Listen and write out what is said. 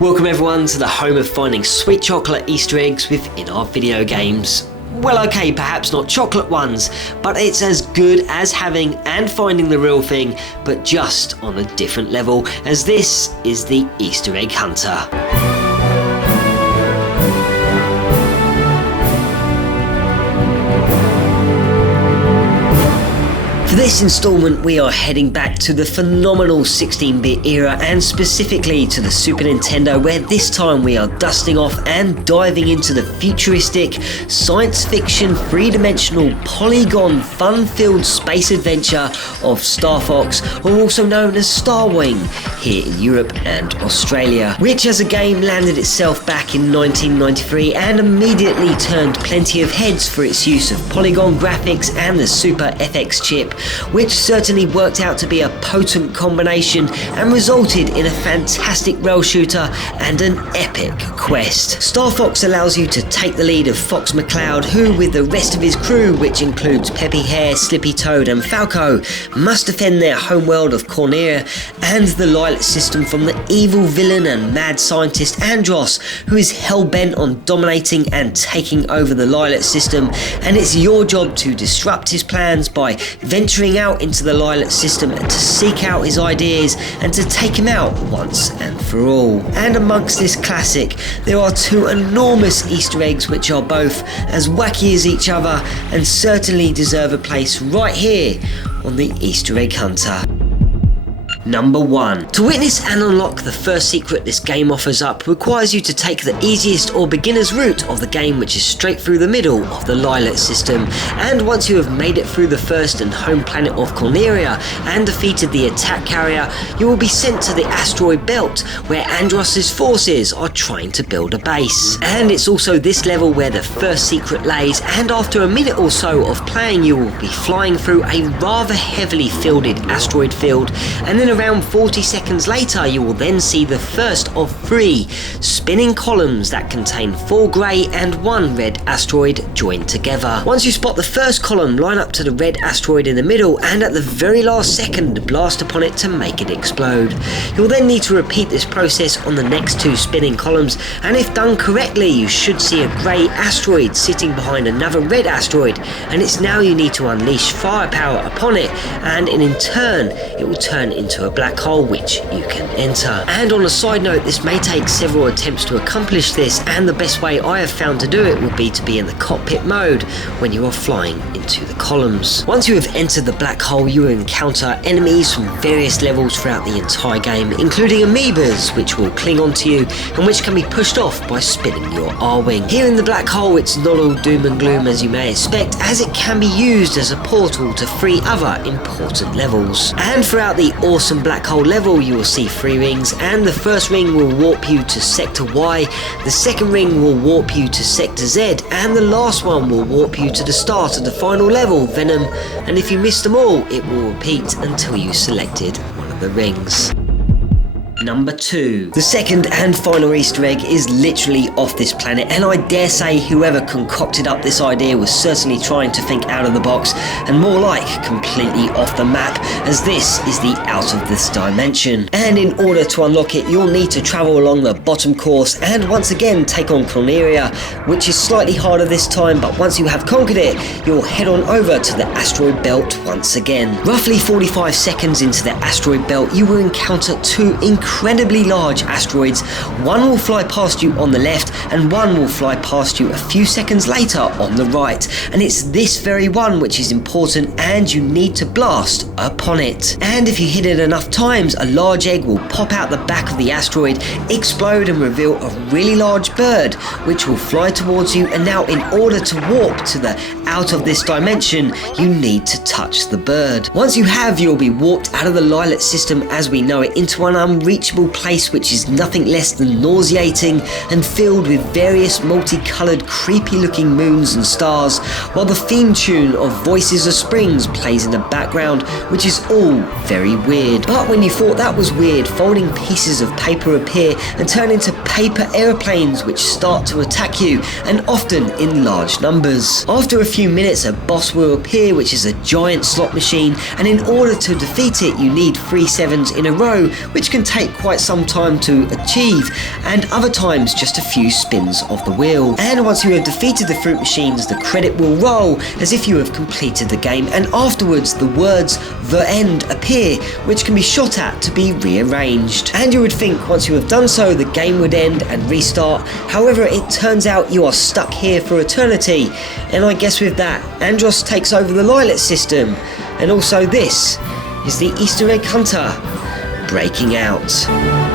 Welcome everyone to the home of finding sweet chocolate Easter eggs within our video games. Well, okay, perhaps not chocolate ones, but it's as good as having and finding the real thing, but just on a different level, as this is the Easter egg hunter. For this installment, we are heading back to the phenomenal 16-bit era and specifically to the Super Nintendo, where this time we are dusting off and diving into the futuristic, science fiction, three-dimensional, polygon, fun-filled space adventure of Starfox, or also known as Starwing, here in Europe and Australia, which as a game landed itself back in 1993 and immediately turned plenty of heads for its use of polygon graphics and the Super FX chip, which certainly worked out to be a potent combination and resulted in a fantastic rail shooter and an epic quest. Starfox allows you to take the lead of Fox McCloud, who with the rest of his crew, which includes Peppy Hare, Slippy Toad and Falco, must defend their homeworld of Corneria and the Lilac system from the evil villain and mad scientist Andros, who is hell-bent on dominating and taking over the Lilac system, and it's your job to disrupt his plans by venturing out into the Lilac system and to seek out his ideas and to take him out once and for all. And amongst this classic, there are two enormous Easter eggs which are both as wacky as each other and certainly deserve a place right here on the Easter egg hunter. Number 1. To witness and unlock the first secret this game offers up requires you to take the easiest or beginner's route of the game, which is straight through the middle of the Lilac system, and once you have made it through the first and home planet of Corneria and defeated the attack carrier, you will be sent to the asteroid belt where Andros's forces are trying to build a base. And it's also this level where the first secret lays, and after a minute or so of playing you will be flying through a rather heavily fielded asteroid field, and then around 40 seconds later you will then see the first of 3 spinning columns that contain 4 grey and 1 red asteroid joined together. Once you spot the first column, line up to the red asteroid in the middle and at the very last second blast upon it to make it explode. You'll then need to repeat this process on the next 2 spinning columns, and if done correctly you should see a grey asteroid sitting behind another red asteroid, and it's now you need to unleash firepower upon it, and in turn it will turn into a black hole which you can enter. And on a side note, this may take several attempts to accomplish this, and the best way I have found to do it would be to be in the cockpit mode when you are flying into the columns. Once you have entered the black hole, you will encounter enemies from various levels throughout the entire game, including amoebas which will cling onto you and which can be pushed off by spinning your R-wing. Here in the black hole it's not all doom and gloom as you may expect, as it can be used as a portal to 3 other important levels. And throughout the awesome black hole level you will see 3 rings, and the first ring will warp you to sector Y, the second ring will warp you to sector Z, and the last one will warp you to the start of the final level, Venom, and if you miss them all it will repeat until you selected one of the rings. Number 2. The second and final Easter egg is literally off this planet, and I dare say whoever concocted up this idea was certainly trying to think out of the box and more like completely off the map, as this is the out of this dimension. And in order to unlock it you'll need to travel along the bottom course and once again take on Corneria, which is slightly harder this time, but once you have conquered it you'll head on over to the asteroid belt once again. Roughly 45 seconds into the asteroid belt you will encounter 2 incredibly large asteroids. One will fly past you on the left and one will fly past you a few seconds later on the right, and it's this very one which is important and you need to blast upon it. And if you hit it enough times, a large egg will pop out the back of the asteroid, explode and reveal a really large bird which will fly towards you, and now in order to warp to the out of this dimension you need to touch the bird. Once you have, you'll be warped out of the Lilac system as we know it into an unreachable place which is nothing less than nauseating and filled with various multicoloured creepy looking moons and stars, while the theme tune of Voices of Springs plays in the background, which is all very weird. But when you thought that was weird, folding pieces of paper appear and turn into paper aeroplanes which start to attack you, and often in large numbers. After a few minutes a boss will appear which is a giant slot machine, and in order to defeat it you need 3 sevens in a row, which can take take quite some time to achieve, and other times just a few spins of the wheel. And once you have defeated the fruit machines, the credit will roll as if you have completed the game, and afterwards the words "The End" appear, which can be shot at to be rearranged. And you would think once you have done so, the game would end and restart. However, it turns out you are stuck here for eternity, and I guess with that, Andros takes over the Lilet system, and also this is the Easter egg hunter breaking out.